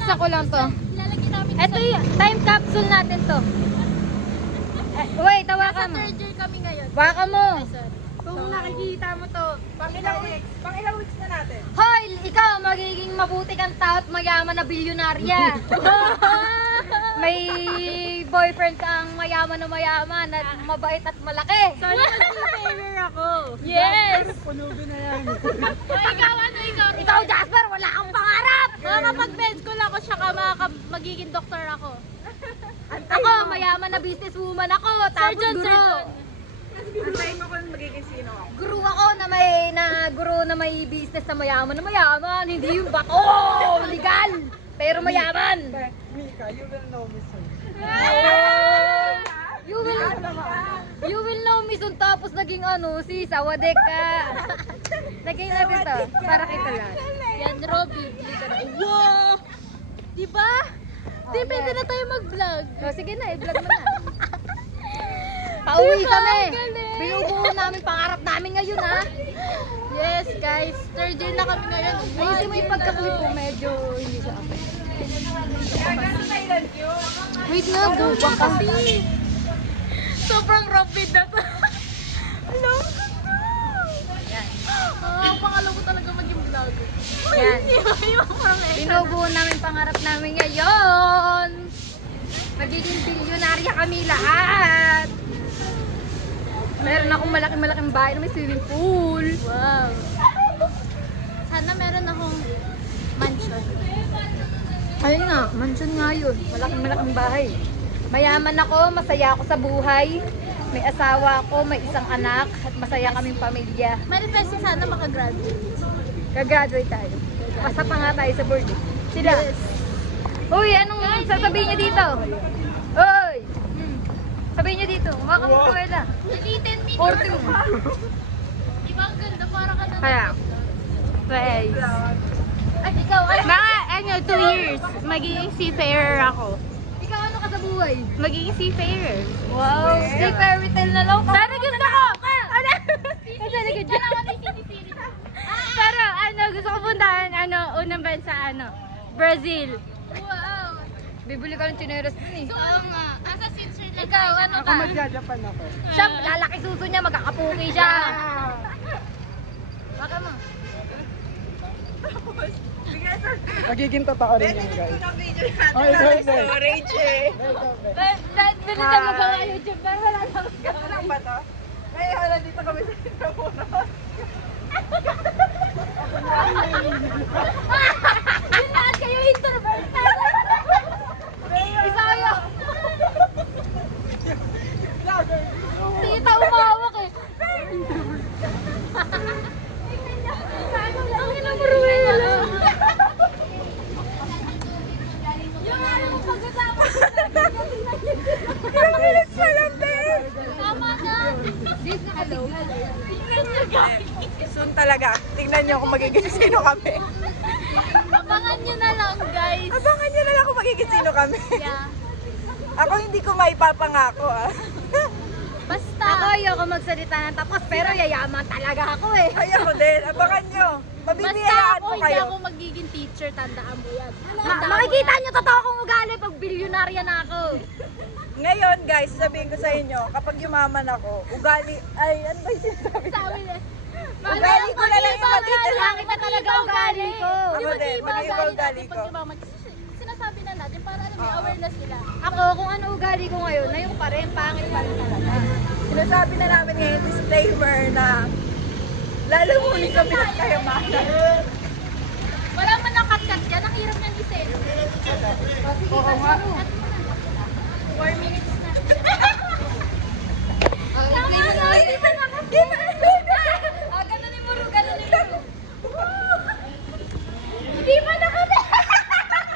Binasa ko lang to. Lalagyan namin Ito yung time capsule natin to. Wait, hawakan mo. third year kami ngayon. Baka mo. Ay, sorry. Kung nakikita mo to, pang ilang weeks na natin? Hoy, ikaw magiging mabuti kang tao at mayaman na bilyonarya. May boyfriend kang mayaman na mayaman at mabait at malaki. Sorry, mag-favor ako. Yes! Punubin na yan. Ikaw, ano ikaw? Ikaw, Jasper, wala kang pangarap! Makakapag-med school ako, tsaka magiging doktor ako. Ako, mayaman na businesswoman ako, tapos Surgeon, guro. surgeon. Antayin mo kung magiging sino ako. Guru ako na may business na mayaman, hindi yung bato, legal, pero mayaman. Mika, you will know me soon. You will know me soon tapos naging si Sawadek ka. Lagay natin to, para kita lang. Yan, Robby. Wow! Diba? Di, pwede na tayo mag-vlog. O, sige na, i-vlog mo na. Pauwi Diba? kami. Galing. Binubuo namin pangarap namin ngayon, ha. Yes, guys. Third year na kami ngayon. Ayusin mo yung pagka-clip mo, medyo hindi siya okay. Wait na, buwang kasi. Sobrang rapid na to. Alam ko na. Pangalaw ko talaga maging vlog. Yan. Yung promesa. Binubuo namin pangarap namin ngayon. Magiging bilyonarya kami lahat. Meron akong malaking bahay na may swimming pool. Wow. Sana meron akong mansion. Ayun nga, mansion nga yun. Malaking bahay. Mayaman ako, masaya ako sa buhay. May asawa ako, may isang anak, at masaya kaming pamilya. Manifest sana makagraduate. Gagraduate tayo. Pasa pa nga tayo sa board eh. Sila. Uy, anong sasabihin niyo dito? Uy! Sabihin niyo dito, baka magkuwela. Nag-10 minutes. 40. Diba ang ganda? Para ka na. Kaya, guys. Ay, ikaw, Mga 2 years, magiging seafarer ako. ikaw ano ka sa buhay? Magiging seafarer. Wow. Stay fairy tale na lang. Pero gusto ko! Pero gusto ko puntahan, unang bansa, Brazil. Wow. Bibili ka ng chineras dun eh. Oo nga. Asa Switzerland? Ikaw, ano Ako ka? magja-Japan ako. Siya, lalaki suso niya, magkakapuki siya. Baka mo. Magiging totoo rin yan, guys. Oh, ikaw din. Bilisan mo gawa YouTube, pero wala lang magawa. Ano ba to? Ngayon, nandito kami sa Singapore. Lahat kayo introvert. Bisaya. Tita umawak eh. Ang ina mo, Ruel. Yung mo pag-usama. Ilang minutes pa lang, Ben! Tama na. This na hello. Soon talaga. Tingnan nyo kung magiging sino kami. Abangan nyo na lang, guys. Abangan nyo na lang kung magiging sino kami. Yeah. Ako hindi ko maipapangako, ah. Basta. Ako ayoko magsalita ng tapos pero yayaman talaga ako eh. Ay, ako din. Abangan nyo. Basta Mabibiyayaan ako, ko hindi kayo. ako magiging teacher. Tandaan mo yan. Makikita niyo totoo kong ugali pag bilyonarya na ako. Ngayon, guys, sabihin ko sa inyo, kapag yumaman ako, ugali, ay, ano ba yung sinasabi ko? Sabi na. Ugali ko na lang yung magiging Langit na talaga ugali ko. Ako din, magiging ugali ko. Sinasabi na natin para may awareness nila. Ako kung ano ugali ko ngayon, na yung pa rin, pangit pa rin talaga. Sinasabi na namin ngayon, disclaimer na lalo muli kami ng kayamanan. Wala man nakakat yan. Ang hirap niyang isip. Oo nga. 4 minutes.